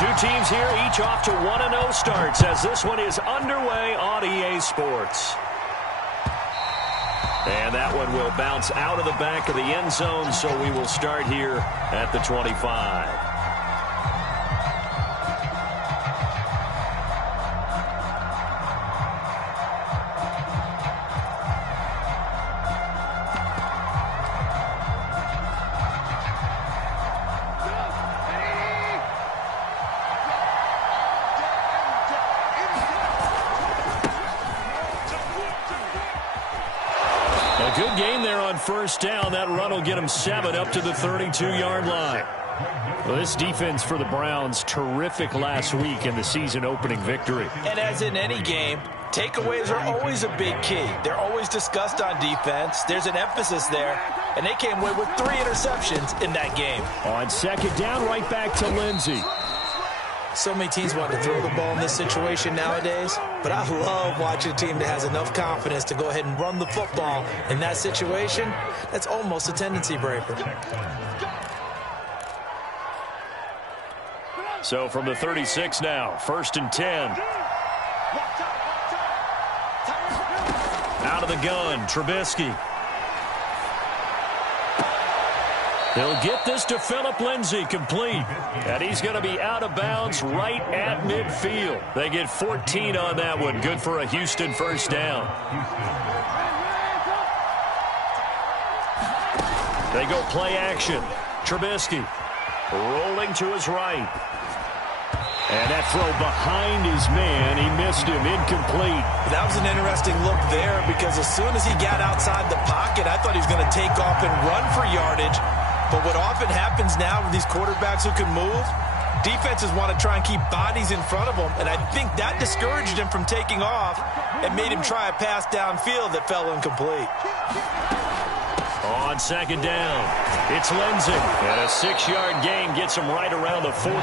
Two teams here, each off to 1-0 starts as this one is underway on EA Sports. And that one will bounce out of the back of the end zone, so we will start here at the 25. A good game there on first down. That run will get him 7 up to the 32-yard line. Well, this defense for the Browns, terrific last week in the season-opening victory. And as in any game, takeaways are always a big key. They're always discussed on defense. There's an emphasis there, and they came away with 3 interceptions in that game. On second down, right back to Lindsey. So many teams want to throw the ball in this situation nowadays, but I love watching a team that has enough confidence to go ahead and run the football in that situation. That's almost a tendency breaker. So from the 36 now, 1st and 10. Out of the gun, Trubisky. He'll get this to Phillip Lindsay, complete. And he's going to be out of bounds right at midfield. They get 14 on that one. Good for a Houston first down. They go play action. Trubisky rolling to his right. And that throw behind his man, he missed him, incomplete. That was an interesting look there because as soon as he got outside the pocket, I thought he was going to take off and run for yardage. But what often happens now with these quarterbacks who can move, defenses want to try and keep bodies in front of them, and I think that discouraged him from taking off and made him try a pass downfield that fell incomplete. On second down, it's Lindsay, and a 6-yard gain gets him right around the 43.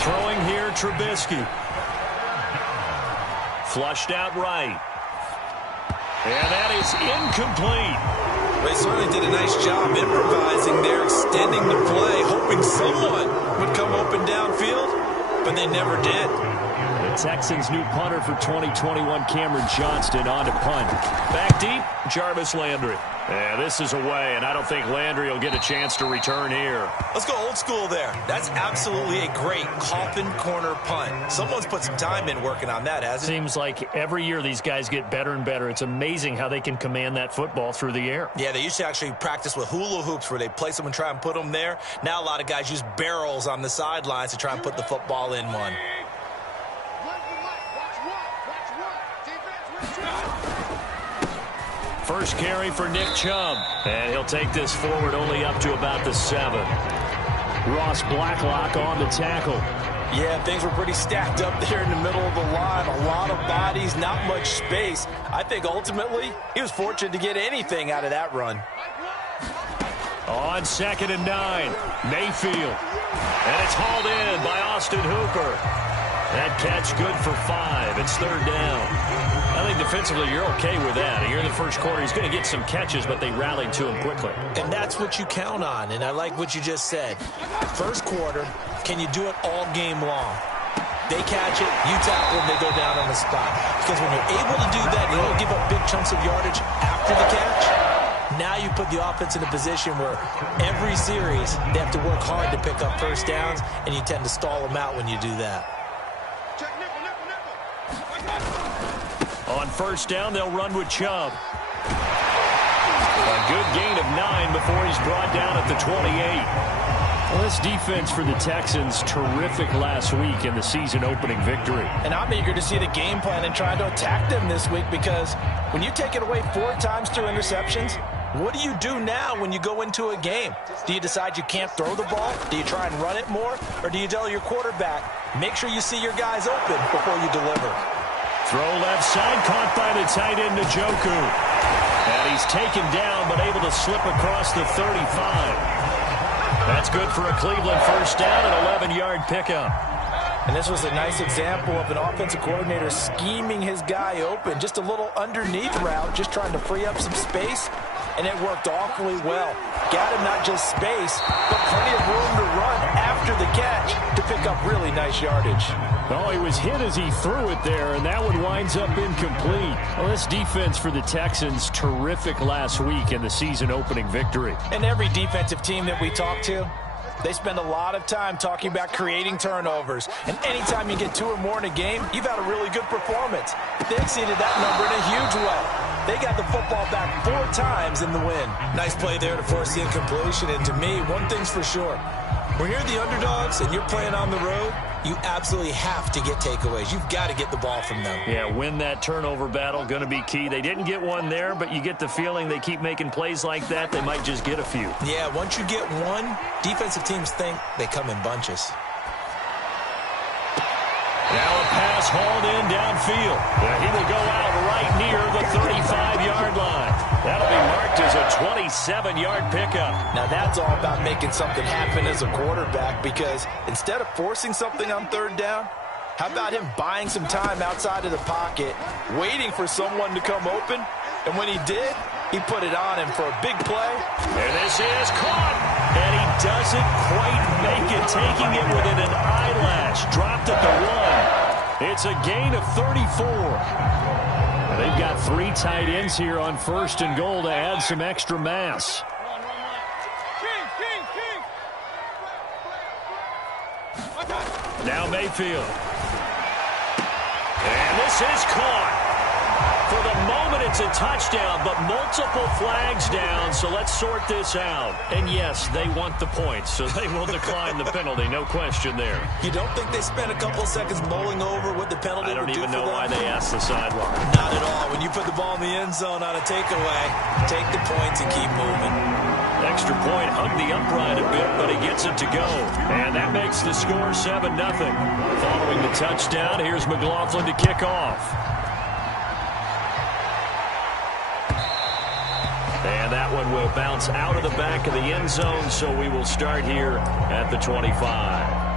Throwing here, Trubisky. Flushed out right. And that is incomplete. They certainly did a nice job improvising there, extending the play, hoping someone would come open downfield, but they never did. The Texans' new punter for 2021, Cameron Johnston, on to punt. Back deep, Jarvis Landry. Yeah, this is away, and I don't think Landry will get a chance to return here. Let's go old school there. That's absolutely a great coffin corner punt. Someone's put some time in working on that, hasn't it? Seems like every year these guys get better and better. It's amazing how they can command that football through the air. Yeah, they used to actually practice with hula hoops where they place them and try and put them there. Now a lot of guys use barrels on the sidelines to try and put the football in one. First carry for Nick Chubb. And he'll take this forward only up to about the 7. Ross Blacklock on the tackle. Yeah, things were pretty stacked up there in the middle of the line. A lot of bodies, not much space. I think ultimately he was fortunate to get anything out of that run. On 2nd and 9, Mayfield. And it's hauled in by Austin Hooper. That catch good for 5. It's 3rd down. I think defensively you're okay with that. Here in the first quarter, he's going to get some catches, but they rallied to him quickly. And that's what you count on, and I like what you just said. First quarter, can you do it all game long? They catch it, you tackle them, they go down on the spot. Because when you're able to do that, you don't give up big chunks of yardage after the catch. Now you put the offense in a position where every series they have to work hard to pick up first downs, and you tend to stall them out when you do that. On first down, they'll run with Chubb. A good gain of 9 before he's brought down at the 28. Well, this defense for the Texans, terrific last week in the season-opening victory. And I'm eager to see the game plan and trying to attack them this week because when you take it away 4 times through interceptions, what do you do now when you go into a game? Do you decide you can't throw the ball? Do you try and run it more? Or do you tell your quarterback, make sure you see your guys open before you deliver? Throw left side, caught by the tight end, Njoku. And he's taken down, but able to slip across the 35. That's good for a Cleveland first down, an 11-yard pickup. And this was a nice example of an offensive coordinator scheming his guy open. Just a little underneath route, just trying to free up some space. and it worked awfully well. Got him not just space, but plenty of room to run after the catch to pick up really nice yardage. Oh, he was hit as he threw it there, and that one winds up incomplete. Well, this defense for the Texans, terrific last week in the season-opening victory. And every defensive team that we talk to, they spend a lot of time talking about creating turnovers. And anytime you get 2 or more in a game, you've had a really good performance. They exceeded that number in a huge way. They got the football back 4 times in the win. Nice play there to force the incompletion. And to me, one thing's for sure. When you're the underdogs and you're playing on the road, you absolutely have to get takeaways. You've got to get the ball from them. Yeah, win that turnover battle, going to be key. They didn't get one there, but you get the feeling they keep making plays like that, they might just get a few. Yeah, once you get one, defensive teams think they come in bunches. Now a pass hauled in downfield. He will go out right near the 35-yard line. That'll be marked as a 27-yard pickup. Now that's all about making something happen as a quarterback, because instead of forcing something on 3rd down, how about him buying some time outside of the pocket, waiting for someone to come open, and when he did, he put it on him for a big play. And this is caught, and he doesn't quite make it, taking it within an eyelash. Dropped at the 1. It's a gain of 34. And they've got 3 tight ends here on 1st and goal to add some extra mass. Now Mayfield. And this is caught. For the moment, it's a touchdown, but multiple flags down, so let's sort this out. And yes, they want the points, so they will decline the penalty, no question there. You don't think they spent a couple of seconds mulling over what the penalty would do for them? I don't even know why they asked the sideline. Not at all. When you put the ball in the end zone on a takeaway, take the points and keep moving. Extra point hung the upright a bit, but he gets it to go. And that makes the score 7-0. Following the touchdown, here's McLaughlin to kick off. And that one will bounce out of the back of the end zone, so we will start here at the 25.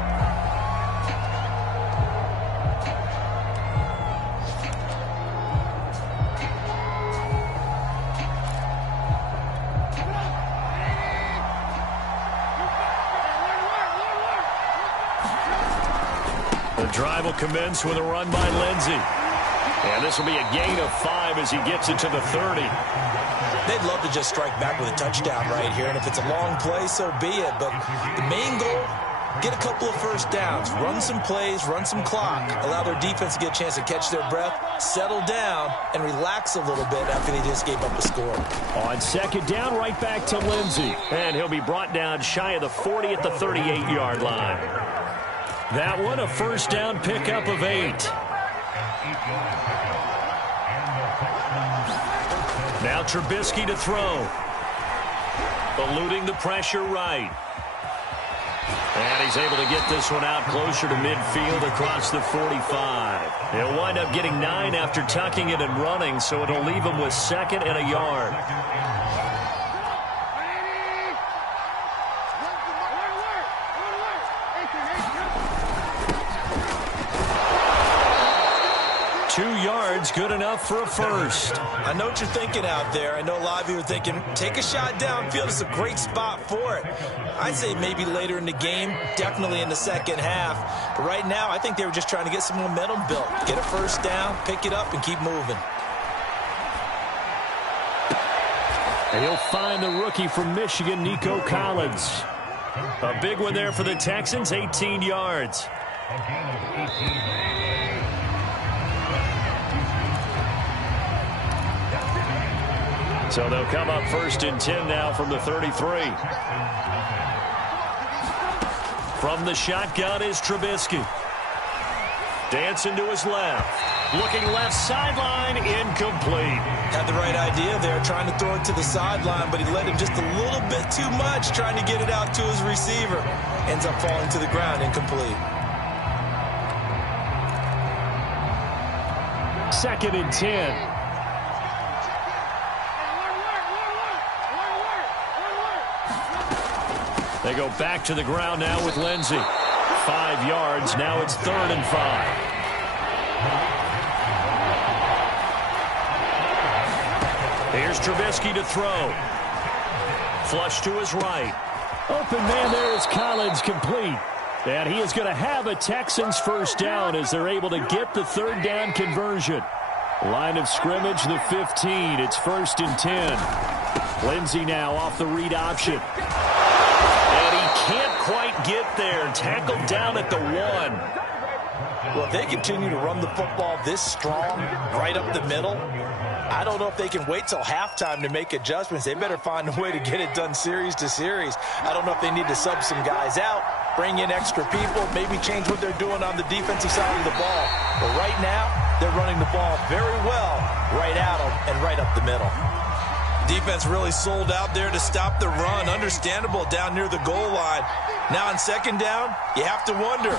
The drive will commence with a run by Lindsey. And this will be a gain of 5 as he gets it to the 30. They'd love to just strike back with a touchdown right here, and if it's a long play, so be it. But the main goal, get a couple of first downs, run some plays, run some clock, allow their defense to get a chance to catch their breath, settle down, and relax a little bit after they just gave up a score. On 2nd down, right back to Lindsey. And he'll be brought down shy of the 40 at the 38-yard line. That one, a 1st down pickup of 8. Now Trubisky to throw. Eluding the pressure right. And he's able to get this one out closer to midfield across the 45. He'll wind up getting 9 after tucking it and running, so it'll leave him with 2nd and a yard. Good enough for a first. I know what you're thinking out there. I know a lot of you are thinking, take a shot downfield. It's a great spot for it. I'd say maybe later in the game, definitely in the 2nd half. But right now, I think they were just trying to get some momentum built. Get a 1st down, pick it up, and keep moving. And he'll find the rookie from Michigan, Nico Collins. A big one there for the Texans, 18 yards. So they'll come up 1st and 10 now from the 33. From the shotgun is Trubisky. Dancing to his left. Looking left sideline, incomplete. Had the right idea there, trying to throw it to the sideline, but he let him just a little bit too much, trying to get it out to his receiver. Ends up falling to the ground, incomplete. 2nd and 10. They go back to the ground now with Lindsey. 5 yards. Now it's 3rd and 5. Here's Trubisky to throw. Flush to his right. Open man there is Collins, complete. And he is going to have a Texans first down as they're able to get the third down conversion. Line of scrimmage, the 15. It's 1st and 10. Lindsey now off the read option. And he can't quite get there. Tackled down at the 1. Well, if they continue to run the football this strong, right up the middle, I don't know if they can wait till halftime to make adjustments. They better find a way to get it done series to series. I don't know if they need to sub some guys out, bring in extra people, maybe change what they're doing on the defensive side of the ball. But right now, they're running the ball very well right at them and right up the middle. Defense really sold out there to stop the run. Understandable down near the goal line. Now on second down, you have to wonder,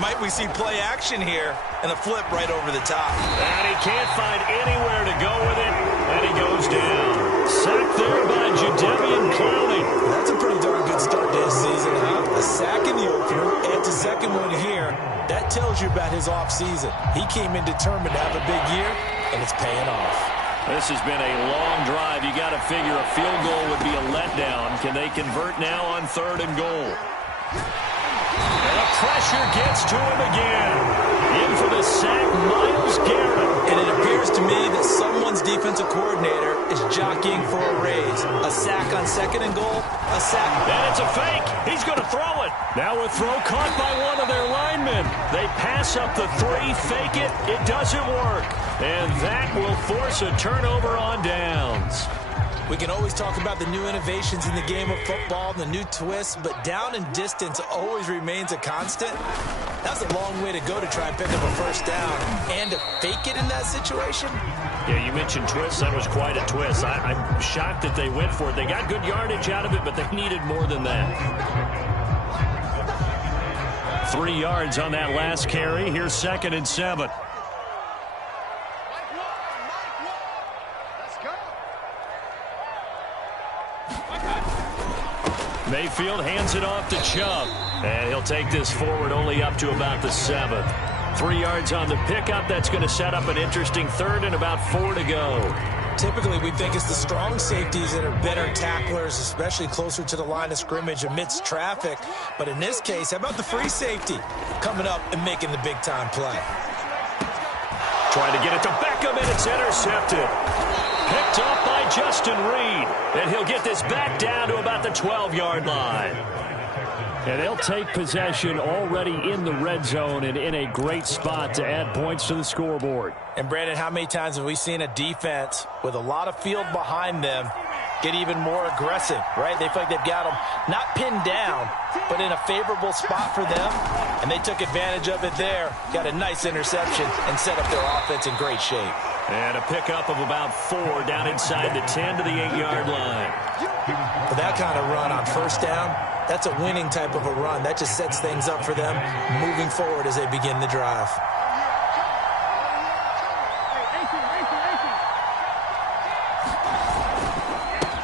might we see play action here and a flip right over the top? And he can't find anywhere to go with it, and he goes down. Sacked there by Jadeveon Clowney. That's a pretty darn good start to his season, huh? A sack in the opener, and a second one here. That tells you about his offseason. He came in determined to have a big year, and it's paying off. This has been a long drive. You got to figure a field goal would be a letdown. Can they convert now on 3rd and goal? And the pressure gets to him again. In for the sack, Myles Garrett. And it appears to me that someone's defensive coordinator is jockeying for a raise. A sack on 2nd and goal, a sack. And it's a fake. He's going to throw it. Now a throw caught by one of their linemen. They pass up the 3, fake it. It doesn't work. And that will force a turnover on downs. We can always talk about the new innovations in the game of football, the new twists, but down and distance always remains a constant. That's a long way to go to try and pick up a first down and to fake it in that situation. Yeah, you mentioned twists. That was quite a twist. I'm shocked that they went for it. They got good yardage out of it, but they needed more than that. 3 yards on that last carry. Here's 2nd and 7. Mayfield hands it off to Chubb. And he'll take this forward only up to about the 7th. 3 yards on the pickup. That's going to set up an interesting 3rd and about 4 to go. Typically, we think it's the strong safeties that are better tacklers, especially closer to the line of scrimmage amidst traffic. But in this case, how about the free safety coming up and making the big-time play? Trying to get it to Beckham, and it's intercepted. Picked up by Justin Reed. And he'll get this back down to about the 12-yard line. And they'll take possession already in the red zone and in a great spot to add points to the scoreboard. And, Brandon, how many times have we seen a defense with a lot of field behind them get even more aggressive, right? They feel like they've got them not pinned down, but in a favorable spot for them, and they took advantage of it there, got a nice interception, and set up their offense in great shape. And a pickup of about 4 down inside the 10 to the 8-yard line. For that kind of run on first down, that's a winning type of a run. That just sets things up for them moving forward as they begin the drive.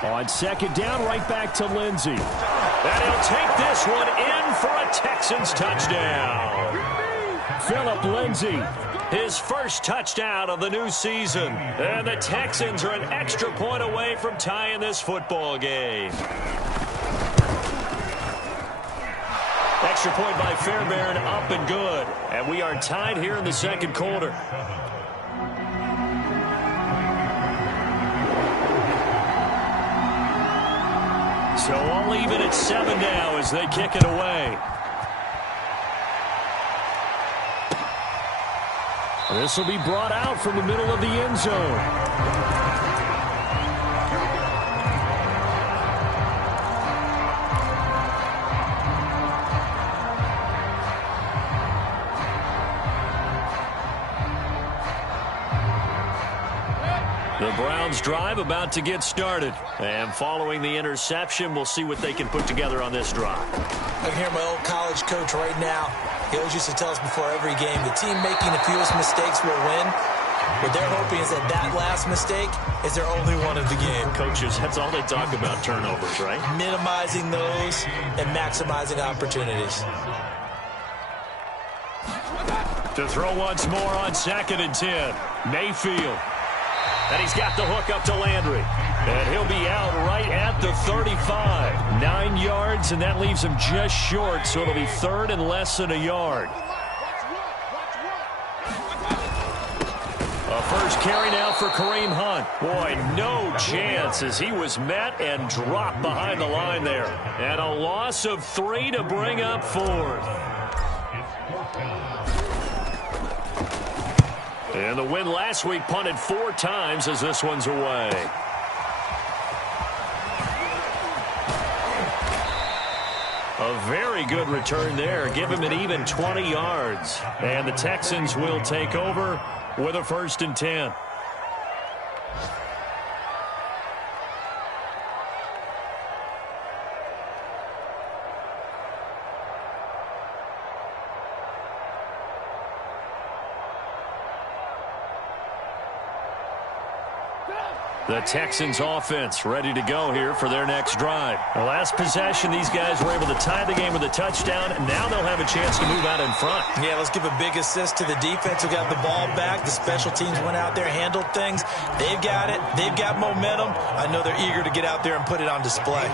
On 2nd down, right back to Lindsey. And he'll take this one in for a Texans touchdown. Phillip Lindsay. His first touchdown of the new season. And the Texans are an extra point away from tying this football game. Extra point by Fairbairn, up and good. And we are tied here in the 2nd quarter. So all even at 7 now as they kick it away. This will be brought out from the middle of the end zone. The Browns drive about to get started. And following the interception, we'll see what they can put together on this drive. I can hear my old college coach right now. He always used to tell us before every game, the team making the fewest mistakes will win. What they're hoping is that that last mistake is their only one of the game. Coaches, that's all they talk about, turnovers, right? Minimizing those and maximizing opportunities. To throw once more on 2nd and 10. Mayfield. And he's got the hook up to Landry. And he'll be out right at the 35. 9 yards, and that leaves him just short, so it'll be third and less than a yard. A first carry now for Kareem Hunt. Boy, no chance as he was met and dropped behind the line there. And a loss of 3 to bring up fourth. And the win last week punted 4 times as this one's away. A very good return there. Give him an even 20 yards. And the Texans will take over with a 1st and 10. The Texans offense ready to go here for their next drive. The last possession, these guys were able to tie the game with a touchdown, and now they'll have a chance to move out in front. Yeah, let's give a big assist to the defense who got the ball back. The special teams went out there, handled things. They've got it. They've got momentum. I know they're eager to get out there and put it on display.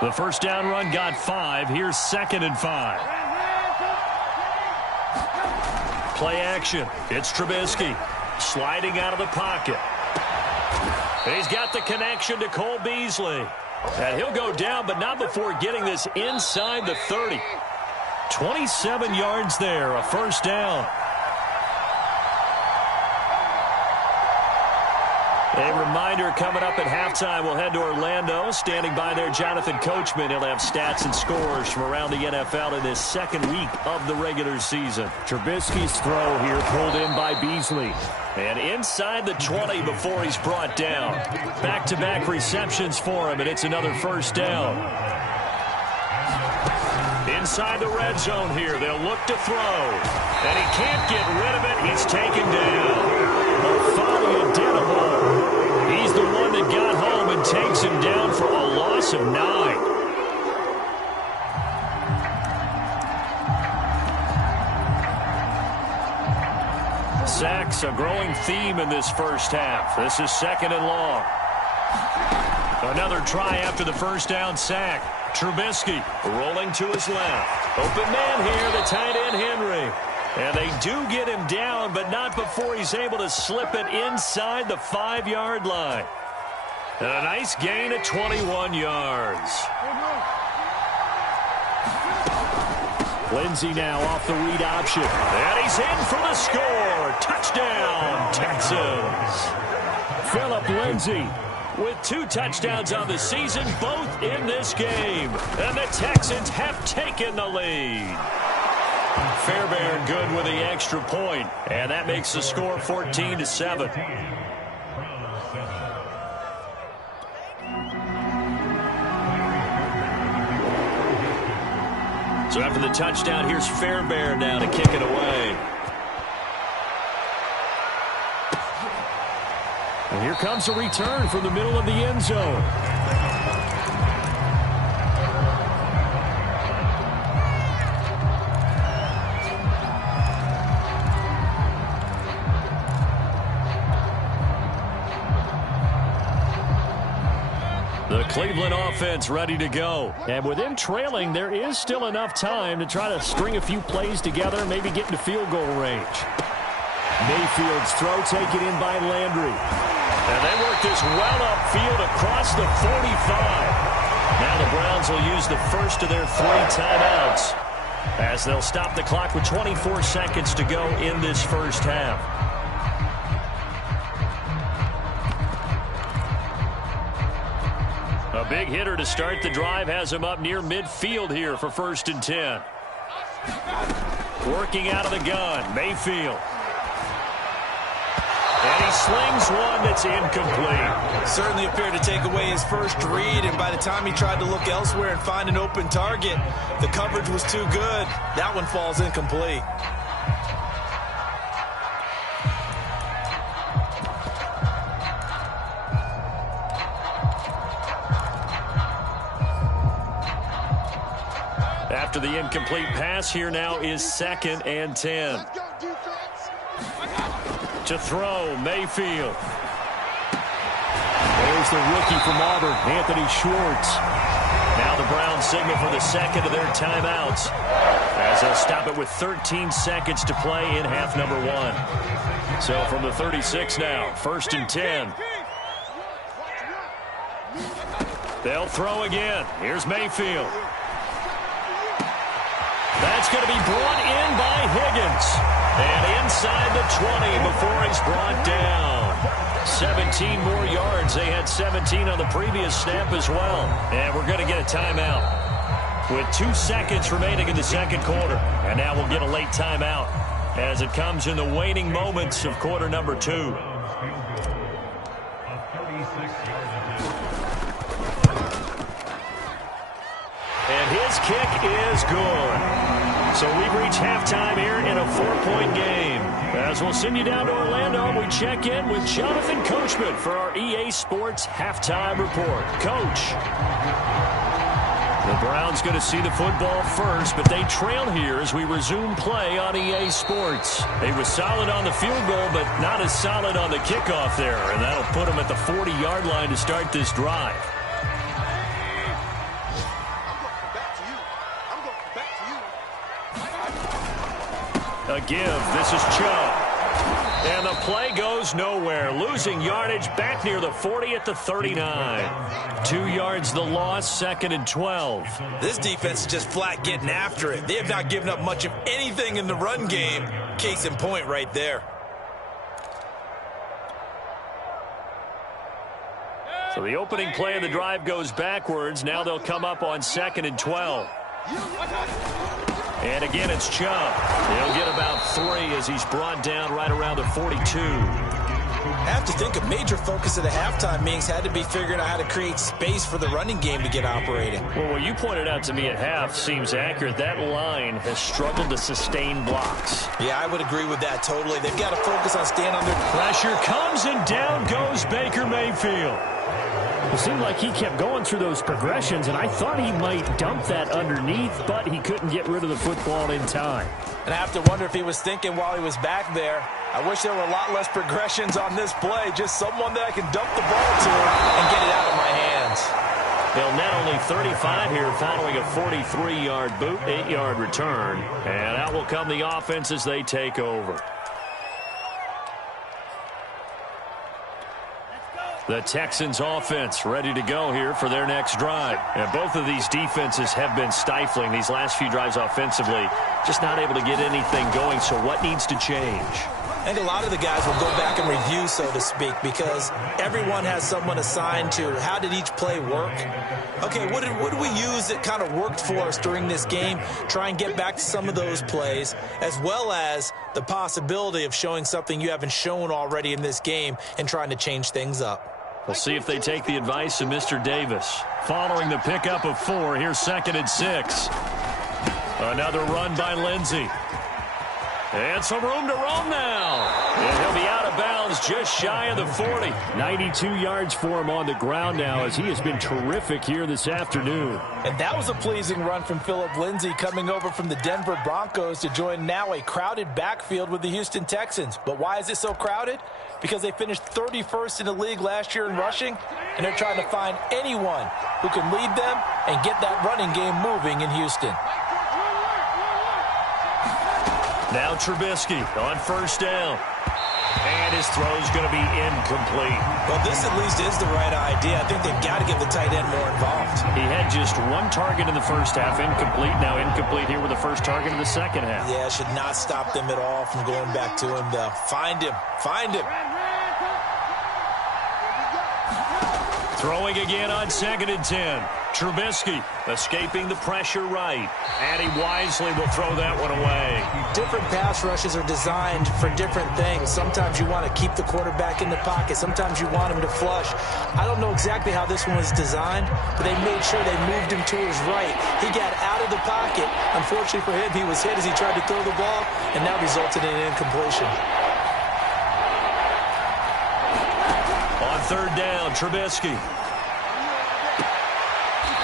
The first down run got 5. Here's 2nd and 5. Play action. It's Trubisky sliding out of the pocket. He's got the connection to Cole Beasley. And he'll go down, but not before getting this inside the 30. 27 yards there, a first down. A reminder coming up at halftime, we'll head to Orlando. Standing by there, Jonathan Coachman. He'll have stats and scores from around the NFL in this second week of the regular season. Trubisky's throw here pulled in by Beasley. And inside the 20 before he's brought down. Back-to-back receptions for him, and it's another first down. Inside the red zone here, they'll look to throw. And he can't get rid of it. He's taken down. Ofalia Denable. He's the one that got home and takes him down for a loss of 9. Sacks, a growing theme in this first half. This is 2nd and long. Another try after the first down sack. Trubisky rolling to his left. Open man here, the tight end Henry. And they do get him down, but not before he's able to slip it inside the 5-yard line. And a nice gain of 21 yards. Lindsey now off the read option. And he's in for the score. Touchdown, Texans. Phillip Lindsay with 2 touchdowns on the season, both in this game. And the Texans have taken the lead. Fairbairn good with the extra point, and that makes the score 14-7. So after the touchdown, here's Fairbairn now to kick it away. And here comes a return from the middle of the end zone. The Cleveland offense ready to go. And with them trailing, there is still enough time to try to string a few plays together, maybe get into field goal range. Mayfield's throw taken in by Landry. And they work this well upfield across the 45. Now the Browns will use the first of their 3 timeouts as they'll stop the clock with 24 seconds to go in this first half. A big hitter to start the drive has him up near midfield here for 1st and 10. Working out of the gun, Mayfield. And he slings one that's incomplete. Certainly appeared to take away his first read, and by the time he tried to look elsewhere and find an open target, the coverage was too good. That one falls incomplete. After the incomplete pass, here now is 2nd and 10. To throw, Mayfield. There's the rookie from Auburn, Anthony Schwartz. Now the Browns signal for the second of their timeouts, as they'll stop it with 13 seconds to play in half number 1. So from the 36 now, 1st and 10. They'll throw again. Here's Mayfield. That's going to be brought in by Higgins. And inside the 20 before he's brought down. 17 more yards. They had 17 on the previous snap as well. And we're going to get a timeout with 2 seconds remaining in the second quarter. And now we'll get a late timeout as it comes in the waning moments of quarter number 2. And his kick is good. So we've reached halftime here in a 4-point game. As we'll send you down to Orlando, we check in with Jonathan Coachman for our EA Sports Halftime Report. Coach. The Browns going to see the football first, but they trail here as we resume play on EA Sports. They were solid on the field goal, but not as solid on the kickoff there, and that'll put them at the 40-yard line to start this drive. A give. This is Chubb. And the play goes nowhere. Losing yardage back near the 40 at the 39. 2 yards the loss, 2nd and 12. This defense is just flat getting after it. They have not given up much of anything in the run game. Case in point right there. So the opening play of the drive goes backwards. Now they'll come up on 2nd and 12. And again, it's Chubb. He'll get about 3 as he's brought down right around the 42. I have to think a major focus of the halftime meetings had to be figuring out how to create space for the running game to get operating. Well, what you pointed out to me at half seems accurate. That line has struggled to sustain blocks. Yeah, I would agree with that totally. They've got to focus on staying under pressure. Comes and down goes Baker Mayfield. It seemed like he kept going through those progressions, and I thought he might dump that underneath, but he couldn't get rid of the football in time. And I have to wonder if he was thinking while he was back there, I wish there were a lot less progressions on this play, just someone that I can dump the ball to and get it out of my hands. They'll net only 35 here following a 43-yard boot, 8-yard return. And out will come the offense as they take over. The Texans offense ready to go here for their next drive. And both of these defenses have been stifling these last few drives offensively. Just not able to get anything going, so what needs to change? I think a lot of the guys will go back and review, so to speak, because everyone has someone assigned to how did each play work. Okay, what did we use that kind of worked for us during this game? Try and get back to some of those plays, as well as the possibility of showing something you haven't shown already in this game and trying to change things up. We'll see if they take the advice of Mr. Davis. Following the pickup of 4, here's 2nd and 6. Another run by Lindsey. And some room to roam now. And he'll be out of bounds just shy of the 40. 92 yards for him on the ground now as he has been terrific here this afternoon. And that was a pleasing run from Phillip Lindsay coming over from the Denver Broncos to join now a crowded backfield with the Houston Texans. But why is it so crowded? Because they finished 31st in the league last year in rushing, and they're trying to find anyone who can lead them and get that running game moving in Houston. Now Trubisky on 1st down. And his throw's going to be incomplete. Well, this at least is the right idea. I think they've got to get the tight end more involved. He had just 1 target in the first half, incomplete. Now incomplete here with the first target in the second half. Yeah, it should not stop them at all from going back to him, though. Find him. Find him. Throwing again on 2nd and 10. Trubisky escaping the pressure right. And he wisely will throw that one away. Different pass rushes are designed for different things. Sometimes you want to keep the quarterback in the pocket. Sometimes you want him to flush. I don't know exactly how this one was designed, but they made sure they moved him to his right. He got out of the pocket. Unfortunately for him, he was hit as he tried to throw the ball, and that resulted in an incompletion. On 3rd down, Trubisky.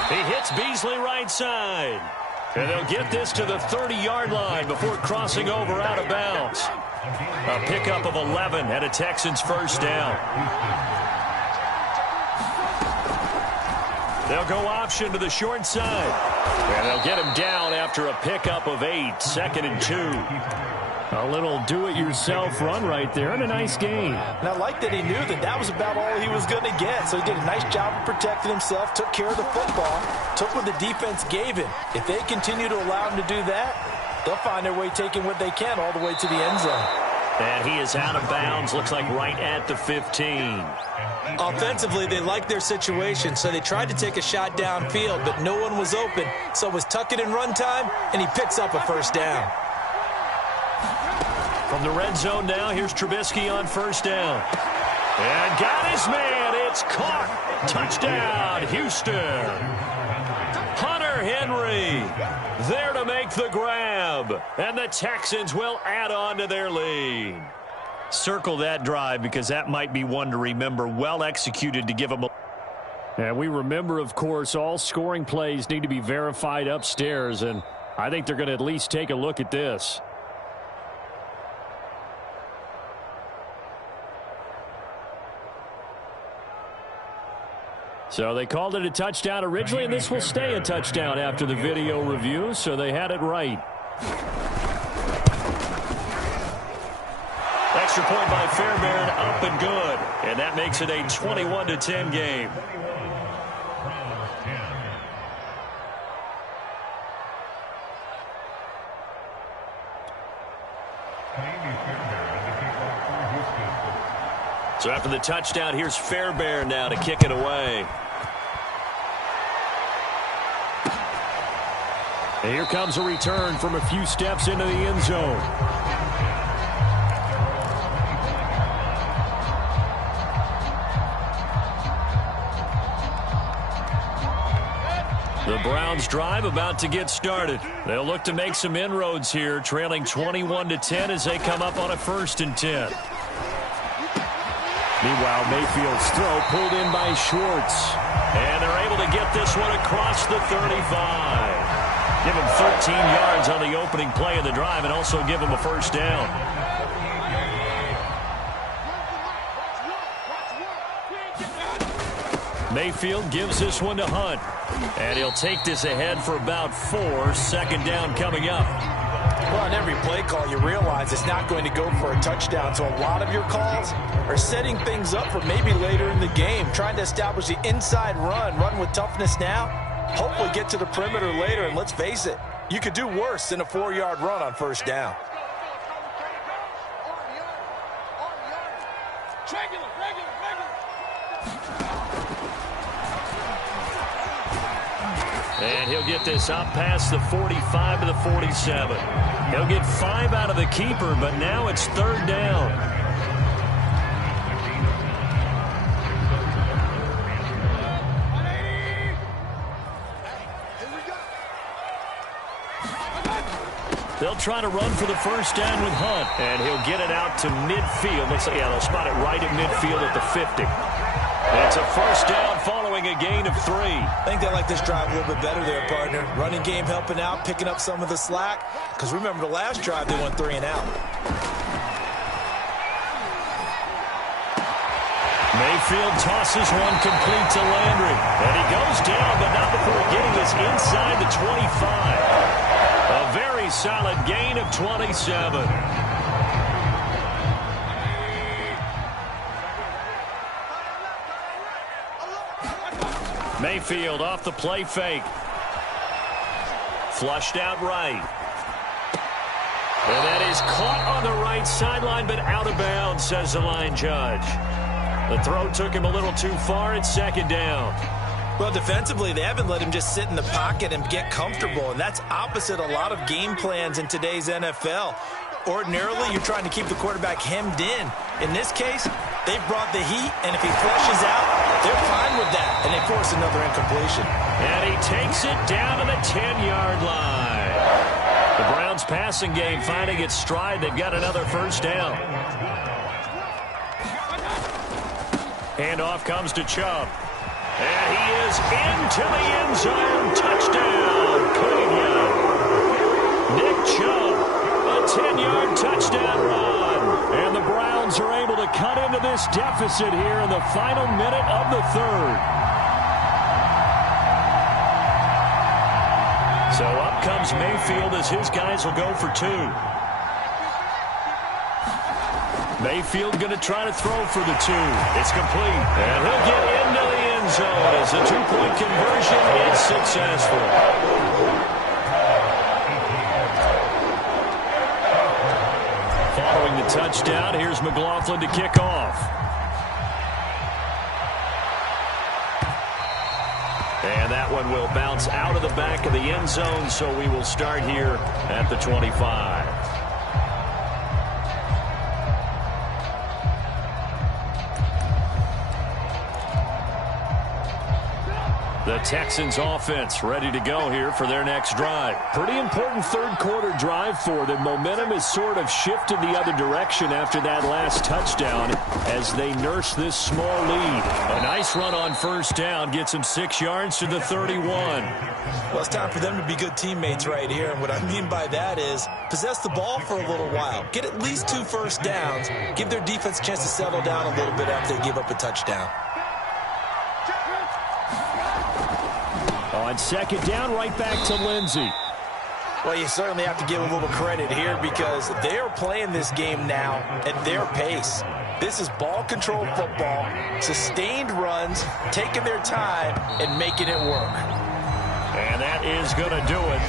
He hits Beasley right side. And they'll get this to the 30-yard line before crossing over out of bounds. A pickup of 11 and a Texans first down. They'll go option to the short side. And they'll get him down after a pickup of 8, 2nd and 2. A little do-it-yourself run right there, and a nice gain. And I like that he knew that that was about all he was going to get. So he did a nice job of protecting himself, took care of the football, took what the defense gave him. If they continue to allow him to do that, they'll find their way taking what they can all the way to the end zone. And he is out of bounds, looks like right at the 15. Offensively, they liked their situation, so they tried to take a shot downfield, but no one was open. So it was tuck it in run time, and he picks up a first down. From the red zone now, here's Trubisky on first down. And got his man. It's caught. Touchdown, Houston. Hunter Henry there to make the grab. And the Texans will add on to their lead. Circle that drive because that might be one to remember. Well executed to give them a... And we remember, of course, all scoring plays need to be verified upstairs. And I think they're going to at least take a look at this. So they called it a touchdown originally, and this will stay a touchdown after the video review, so they had it right. Extra point by Fairbairn, up and good. And that makes it a 21-10 game. So after the touchdown, here's Fairbairn now to kick it away. And here comes a return from a few steps into the end zone. The Browns drive about to get started. They'll look to make some inroads here, trailing 21-10 as they come up on a 1st and 10. Meanwhile, Mayfield's throw pulled in by Schwartz. And they're able to get this one across the 35. Give him 13 yards on the opening play of the drive and also give him a first down. Mayfield gives this one to Hunt. And he'll take this ahead for about 4. 2nd down coming up. Well, on every play call, you realize it's not going to go for a touchdown. So a lot of your calls are setting things up for maybe later in the game, trying to establish the inside run with toughness now, hopefully get to the perimeter later. And let's face it, you could do worse than a 4-yard run on 1st down. And he'll get this up past the 45 to the 47. He'll get 5 out of the keeper, but now it's 3rd down. They'll try to run for the first down with Hunt. And he'll get it out to midfield. Looks like, yeah, they'll spot it right at midfield at the 50. It's a first down following a gain of 3. I think they like this drive a little bit better there, partner. Running game helping out, picking up some of the slack. Because remember the last drive, they went 3 and out. Mayfield tosses one complete to Landry. And he goes down, but not before getting this inside the 25. A very solid gain of 27. Mayfield off the play fake. Flushed out right. And that is caught on the right sideline, but out of bounds, says the line judge. The throw took him a little too far. It's 2nd down. Well, defensively, they haven't let him just sit in the pocket and get comfortable, and that's opposite a lot of game plans in today's NFL. Ordinarily, you're trying to keep the quarterback hemmed in. In this case, they've brought the heat, and if he flushes out, they're fine with that, and they force another incompletion. And he takes it down to the 10-yard line. The Browns passing game finding its stride. They've got another first down. Handoff comes to Chubb. And he is into the end zone. Touchdown, Cunningham. Nick Chubb, a 10-yard touchdown run. And the Browns are able to cut into this deficit here in the final minute of the third. So up comes Mayfield as his guys will go for two. Mayfield going to try to throw for the two. It's complete. And he'll get into the end zone as the two-point conversion is successful. Following the touchdown, here's McLaughlin to kick off. And that one will bounce out of the back of the end zone, so we will start here at the 25. The Texans offense ready to go here for their next drive. Pretty important third quarter drive for them. Momentum has sort of shifted the other direction after that last touchdown as they nurse this small lead. A nice run on first down gets them 6 yards to the 31. Well, it's time for them to be good teammates right here. And what I mean by that is possess the ball for a little while. Get at least 2 first downs. Give their defense a chance to settle down a little bit after they give up a touchdown. On second down, right back to Lindsey. Well, you certainly have to give a little credit here because they are playing this game now at their pace. This is ball control football, sustained runs, taking their time and making it work. And that is going to do it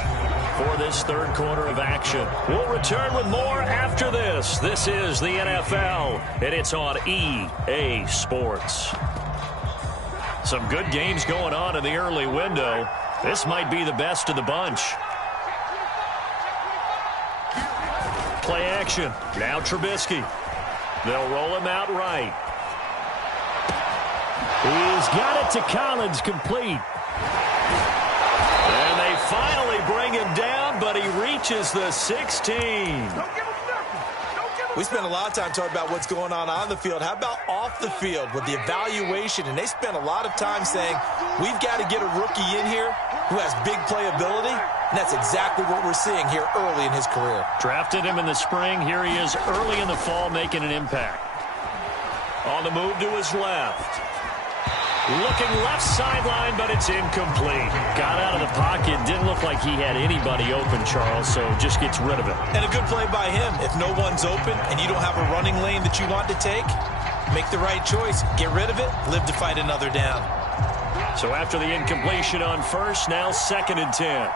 for this third quarter of action. We'll return with more after this. This is the NFL, and it's on EA Sports. Some good games going on in the early window. This might be the best of the bunch. Play action. Now Trubisky. They'll roll him out right. He's got it to Collins, complete. And they finally bring him down, but he reaches the 16. We spent a lot of time talking about what's going on the field. How about off the field with the evaluation? And they spent a lot of time saying, we've got to get a rookie in here who has big playability. And that's exactly what we're seeing here early in his career. Drafted him in the spring. Here he is early in the fall making an impact. On the move to his left. Looking left sideline, but it's incomplete. Got out of the pocket. Didn't look like he had anybody open, Charles, so just gets rid of it. And a good play by him. If no one's open and you don't have a running lane that you want to take, make the right choice. Get rid of it. Live to fight another down. So after the incompletion on first, now 2nd and 10.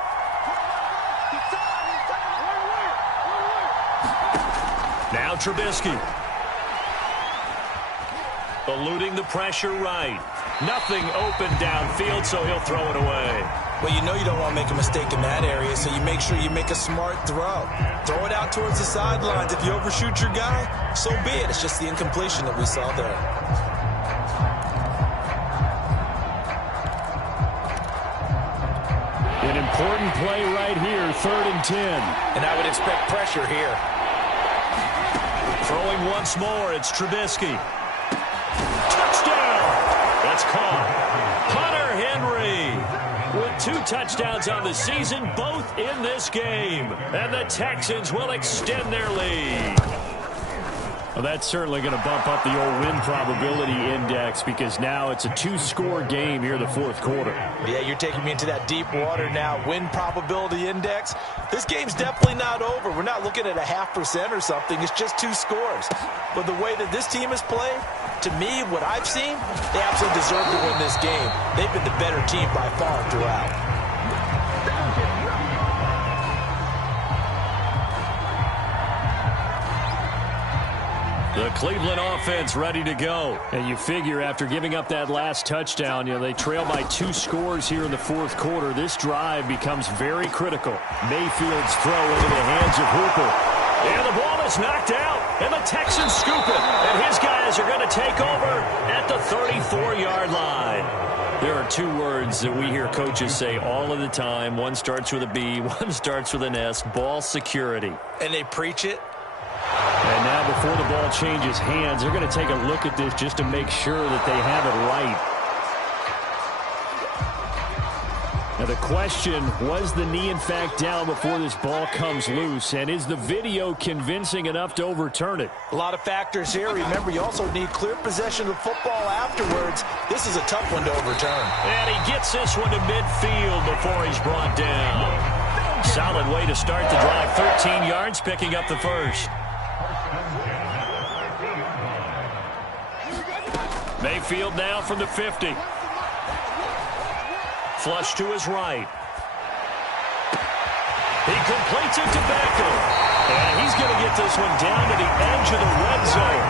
Now Trubisky. Eluding the pressure right. Nothing open downfield, so he'll throw it away. Well, you know you don't want to make a mistake in that area, so you make sure you make a smart throw. Throw it out towards the sidelines. If you overshoot your guy, so be it. It's just the incompletion that we saw there. An important play right here, 3rd and 10. And I would expect pressure here. Throwing once more, it's Trubisky. Touchdown! That's caught. Hunter Henry with 2 touchdowns on the season, both in this game. And the Texans will extend their lead. Well, that's certainly going to bump up the old win probability index because now it's a 2-score game here in the 4th quarter. Yeah, you're taking me into that deep water now. Win probability index. This game's definitely not over. We're not looking at a 0.5% or something. It's just 2 scores. But the way that this team has played, to me, what I've seen, they absolutely deserve to win this game. They've been the better team by far throughout. The Cleveland offense ready to go. And you figure after giving up that last touchdown, they trail by 2 scores here in the 4th quarter. This drive becomes very critical. Mayfield's throw into the hands of Hooper. And the ball is knocked out. And the Texans scoop it. And his guys are going to take over at the 34-yard line. There are 2 words that we hear coaches say all of the time. One starts with a B, one starts with an S. Ball security. And they preach it. And now before the ball changes hands, they're going to take a look at this just to make sure that they have it right. Now the question, was the knee in fact down before this ball comes loose? And is the video convincing enough to overturn it? A lot of factors here. Remember, you also need clear possession of the football afterwards. This is a tough one to overturn. And he gets this one to midfield before he's brought down. Solid way to start the drive. 13 yards, picking up the first. Mayfield now from the 50. Flush to his right. He completes it to Beckham. And he's going to get this one down to the edge of the red zone.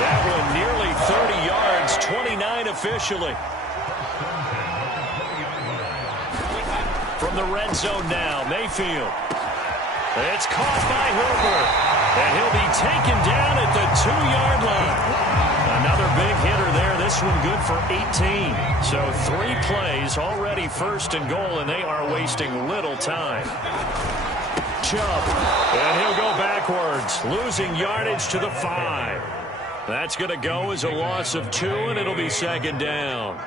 That one nearly 30 yards, 29 officially. From the red zone now, Mayfield. It's caught by Hooper. And he'll be taken down at the 2-yard line. Another big hitter there. This one good for 18. So 3 plays already first and goal, and they are wasting little time. Chubb. And he'll go backwards, losing yardage to the 5. That's going to go as a loss of 2, and it'll be second down.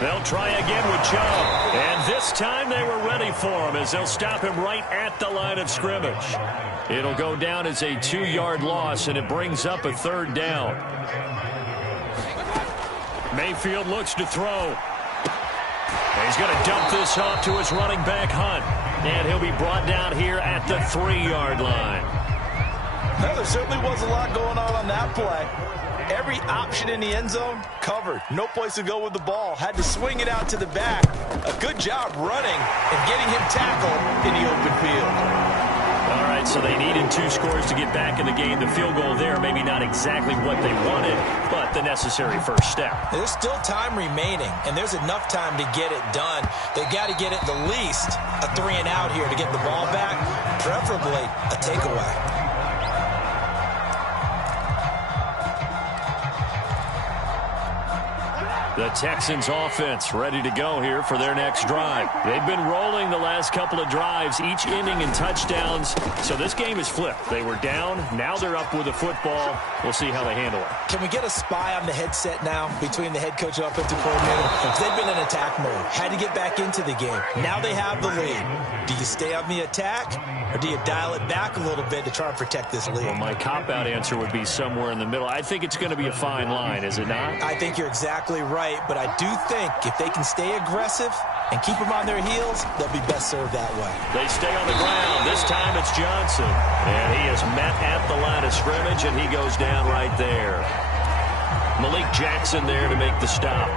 They'll try again with Chubb. And this time they were ready for him as they'll stop him right at the line of scrimmage. It'll go down as a 2-yard loss, and it brings up a third down. Mayfield looks to throw. And he's going to dump this off to his running back, Hunt. And he'll be brought down here at the 3-yard line. Well, there certainly was a lot going on that play. Every option in the end zone covered. No place to go with the ball. Had to swing it out to the back. A good job running and getting him tackled in the open field. All right, so they needed 2 scores to get back in the game. The field goal there, maybe not exactly what they wanted, but the necessary first step. There's still time remaining, and there's enough time to get it done. They've got to get it the least a 3-and-out here to get the ball back, preferably a takeaway. The Texans offense ready to go here for their next drive. They've been rolling the last couple of drives, each inning in touchdowns. So this game is flipped. They were down. Now they're up with the football. We'll see how they handle it. Can we get a spy on the headset now between the head coach and offensive coordinator? Because they've been in attack mode. Had to get back into the game. Now they have the lead. Do you stay on the attack, or do you dial it back a little bit to try and protect this lead? Well, my cop-out answer would be somewhere in the middle. I think it's going to be a fine line, is it not? I think you're exactly right. But I do think if they can stay aggressive and keep them on their heels, they'll be best served that way. They stay on the ground. This time it's Johnson. And he is met at the line of scrimmage, and he goes down right there. Malik Jackson there to make the stop.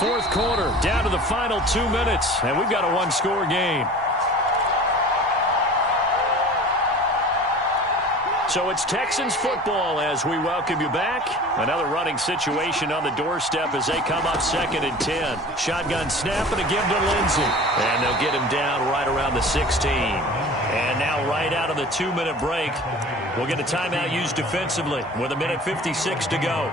Fourth quarter, down to the final 2 minutes, and we've got a 1-score game. So it's Texans football as we welcome you back. Another running situation on the doorstep as they come up 2nd and 10. Shotgun snap and a give to Lindsey. And they'll get him down right around the 16. And now right out of the 2-minute break, we'll get a timeout used defensively with 1:56 to go.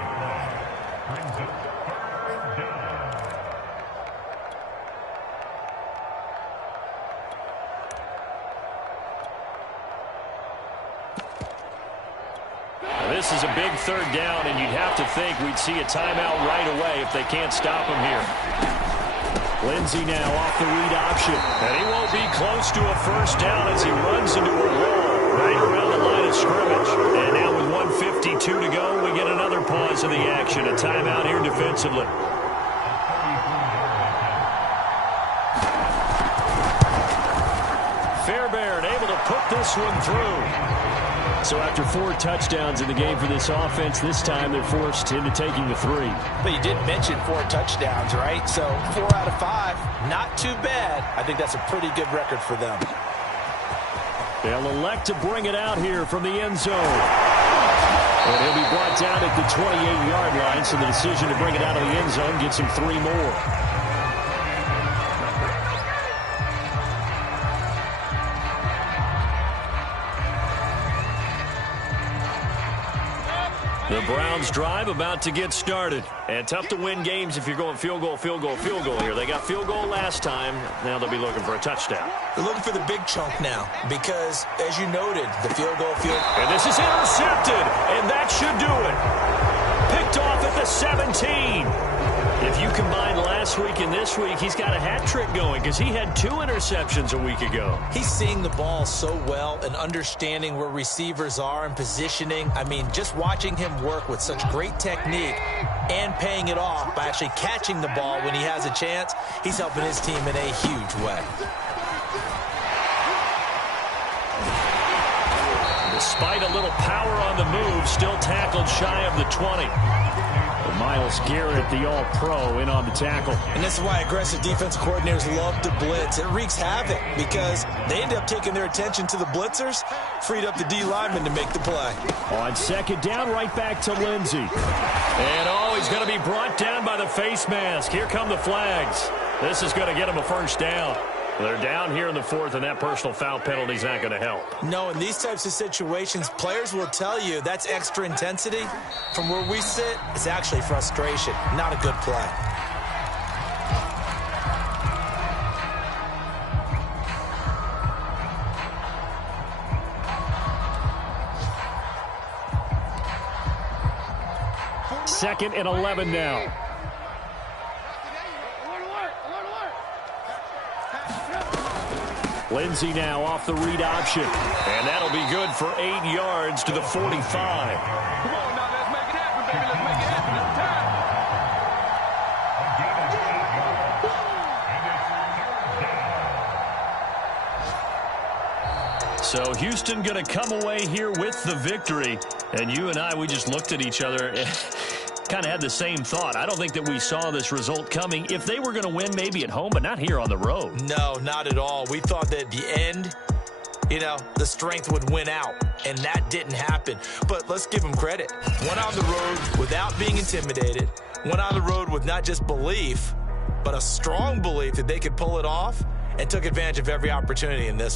This is a big third down, and you'd have to think we'd see a timeout right away if they can't stop him here. Lindsey now off the read option, and he won't be close to a first down as he runs into a wall right around the line of scrimmage. And now with 1:52 to go, we get another pause in the action, a timeout here defensively. Fairbairn able to put this one through. So after 4 touchdowns in the game for this offense, this time they're forced into taking the 3. But you did mention 4 touchdowns, right? So 4 out of 5, not too bad. I think that's a pretty good record for them. They'll elect to bring it out here from the end zone. And he'll be brought down at the 28-yard line, so the decision to bring it out of the end zone gets him 3 more. The Browns drive about to get started. And tough to win games if you're going field goal, field goal, field goal here. They got field goal last time. Now they'll be looking for a touchdown. They're looking for the big chunk now because, as you noted, the field goal. And this is intercepted, and that should do it. Picked off at the 17. If you combine last week and this week, he's got a hat trick going because he had 2 interceptions a week ago. He's seeing the ball so well and understanding where receivers are and positioning. I mean, just watching him work with such great technique and paying it off by actually catching the ball when he has a chance, he's helping his team in a huge way. Despite a little power on the move, still tackled shy of the 20. Myles Garrett, the all-pro, in on the tackle. And this is why aggressive defensive coordinators love to blitz. It wreaks havoc because they end up taking their attention to the blitzers, freed up the D lineman to make the play. On second down, right back to Lindsey. And he's going to be brought down by the face mask. Here come the flags. This is going to get him a first down. They're down here in the 4th, and that personal foul penalty is not going to help. No, in these types of situations, players will tell you that's extra intensity. From where we sit, it's actually frustration, not a good play. Second and 11 now. Lindsey now off the read option. And that'll be good for 8 yards to the 45. Come on now, let's make it happen, baby. Let's make it happen. It's time. So Houston going to come away here with the victory. And you and I, we just looked at each other and kind of had the same thought. I don't think that we saw this result coming. If they were going to win, maybe at home, but not here on the road. No, not at all. We thought that at the end, the strength would win out, and that didn't happen. But let's give them credit. Went on the road without being intimidated. Went on the road with not just belief, but a strong belief that they could pull it off, and took advantage of every opportunity in this one.